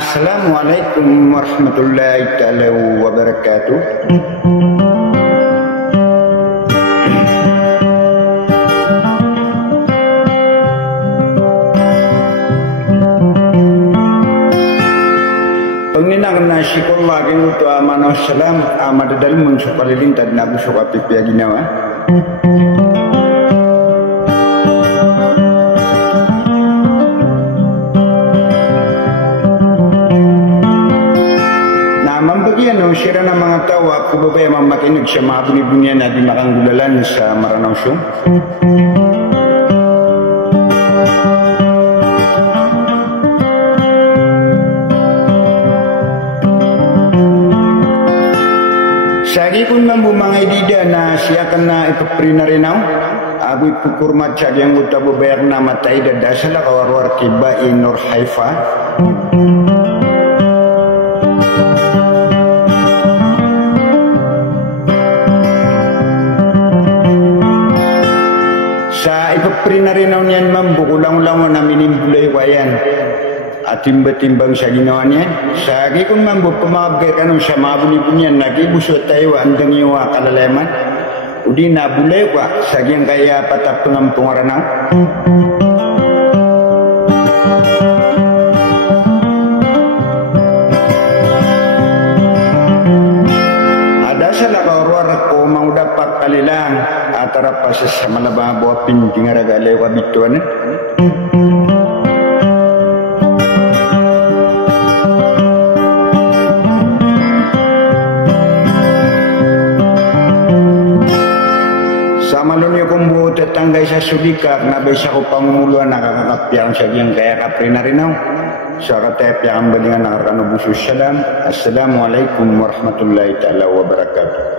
Assalamualaikum warahmatullahi taala wabarakatuh. Penginang nasikullah kini tu amanah salam amad dalam mensukalilin tad nabu suka pipi aginawa. Sira na mga tawa ko ba mamakinig sa mga bunyi-bunyi na di makanggulalan sa Maranao Show. Sagi kung mambu mga idida na siya ka na ipapri na rin ako, ago'y pukurmat siya yung utabubayar na matay dadasala kawarwar kiba inor haifa. Prinarinaw niyan ma'am, bukulang-ulang na minimbulay wayan at timbang sa ginawa niyan. Sagi kung ma'am, pumabagay ka nung sa mga bunibunyan, nagibuso tayo andang iyo kalalaman. Udi nabulay kwa, sagi ang kaya patap ng pungaranaw. Ada sa nakawarwar ko, maudapat kalilang atara pa sa malabang buwa pintingaragale wa bituan. Sama nun yung kung tetanggay sa Sudikar na bisa ko pangumuluan nakakakapyang siya yung kaya kapre na rin ako. Sa katayapyang balingan nakakanubusus salam. Assalamualaikum warahmatullahi taala wabarakatuh.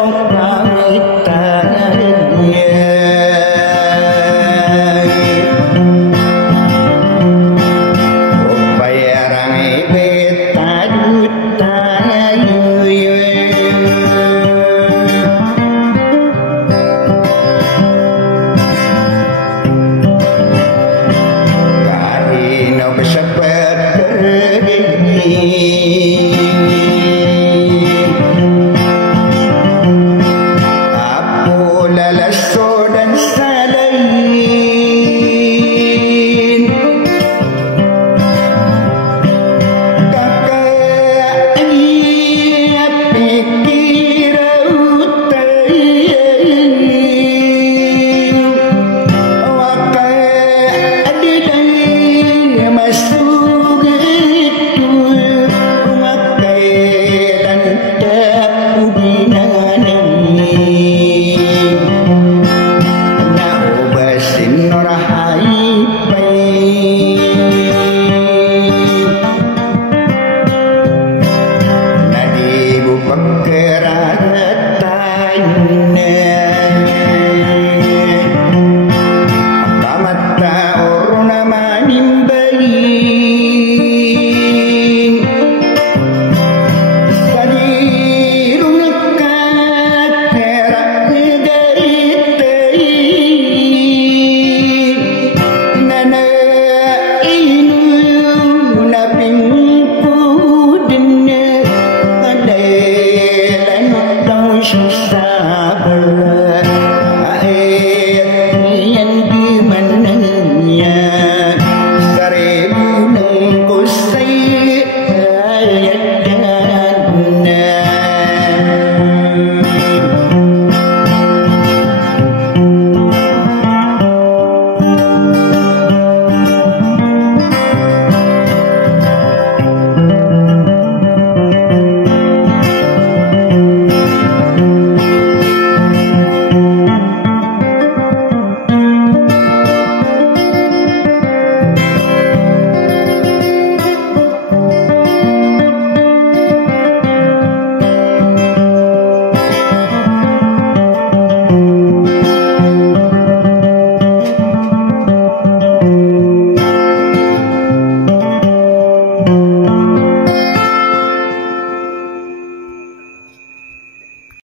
sok